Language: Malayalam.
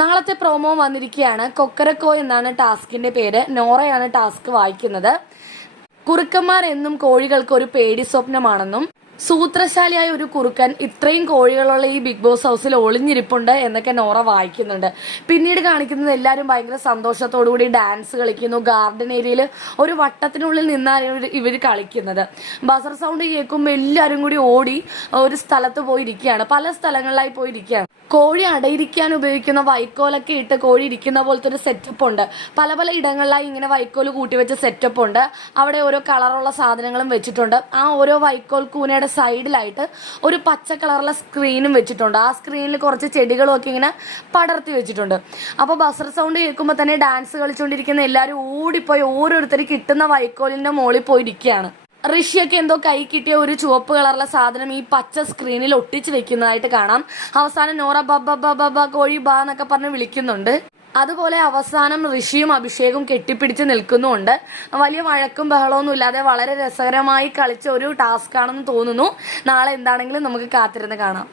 നാളത്തെ പ്രോമോ വന്നിരിക്കുകയാണ്. കൊക്കരക്കോ എന്നാണ് ടാസ്കിന്റെ പേര്. നോറയാണ് ടാസ്ക് വായിക്കുന്നത്. കുറുക്കന്മാർ എന്നും കോഴികൾക്ക് ഒരു പേടി സ്വപ്നമാണെന്നും സൂത്രശാലിയായ ഒരു കുറുക്കൻ ഇത്രയും കോഴികളുള്ള ഈ ബിഗ് ബോസ് ഹൗസിൽ ഒളിഞ്ഞിരിപ്പുണ്ട് എന്നൊക്കെ നോറ വായിക്കുന്നുണ്ട്. പിന്നീട് കാണിക്കുന്നത് എല്ലാവരും ഭയങ്കര സന്തോഷത്തോടുകൂടി ഡാൻസ് കളിക്കുന്നു. ഗാർഡൻ ഏരിയയിൽ ഒരു വട്ടത്തിനുള്ളിൽ നിന്നാണ് ഇവർ കളിക്കുന്നത്. ബസർ സൗണ്ട് കേൾക്കുമ്പോൾ എല്ലാവരും കൂടി ഓടി ഒരു സ്ഥലത്ത് പോയിരിക്കുകയാണ്. പല സ്ഥലങ്ങളിലായി പോയിരിക്കുകയാണ്. കോഴി അടയിരിക്കാൻ ഉപയോഗിക്കുന്ന വൈക്കോലൊക്കെ ഇട്ട് കോഴി ഇരിക്കുന്ന പോലത്തെ ഒരു സെറ്റപ്പ് ഉണ്ട്. പല പല ഇടങ്ങളിലായി ഇങ്ങനെ വൈക്കോൽ കൂട്ടിവെച്ച സെറ്റപ്പ് ഉണ്ട്. അവിടെ ഓരോ കളറുള്ള സാധനങ്ങളും വെച്ചിട്ടുണ്ട്. ആ ഓരോ വൈക്കോൽ കൂനയുടെ സൈഡിലായിട്ട് ഒരു പച്ച കളറുള്ള സ്ക്രീനും വെച്ചിട്ടുണ്ട്. ആ സ്ക്രീനിൽ കുറച്ച് ചെടികളും ഒക്കെ ഇങ്ങനെ പടർത്തി വെച്ചിട്ടുണ്ട്. അപ്പോൾ ബസർ സൗണ്ട് കേൾക്കുമ്പോൾ തന്നെ ഡാൻസ് കളിച്ചുകൊണ്ടിരിക്കുന്ന എല്ലാവരും ഓടിപ്പോയി ഓരോരുത്തർ കിട്ടുന്ന വൈക്കോലിന്റെ മുകളിൽ പോയിരിക്കുകയാണ്. ഋഷിയൊക്കെ എന്തോ കൈ കിട്ടിയ ഒരു ചുവപ്പ് കളറുള്ള സാധനം ഈ പച്ച സ്ക്രീനിൽ ഒട്ടിച്ച് വെക്കുന്നതായിട്ട് കാണാം. അവസാനം നോറ ബബ ബബ കോഴി ബാ എന്നൊക്കെ പറഞ്ഞ് വിളിക്കുന്നുണ്ട്. അതുപോലെ അവസാനം ഋഷിയും അഭിഷേകും കെട്ടിപ്പിടിച്ച് നിൽക്കുന്നുമുണ്ട്. വലിയ വഴക്കും ബഹളമൊന്നും ഇല്ലാതെ വളരെ രസകരമായി കളിച്ച ഒരു ടാസ്ക് ആണെന്ന് തോന്നുന്നു. നാളെ എന്താണെങ്കിലും നമുക്ക് കാത്തിരുന്ന് കാണാം.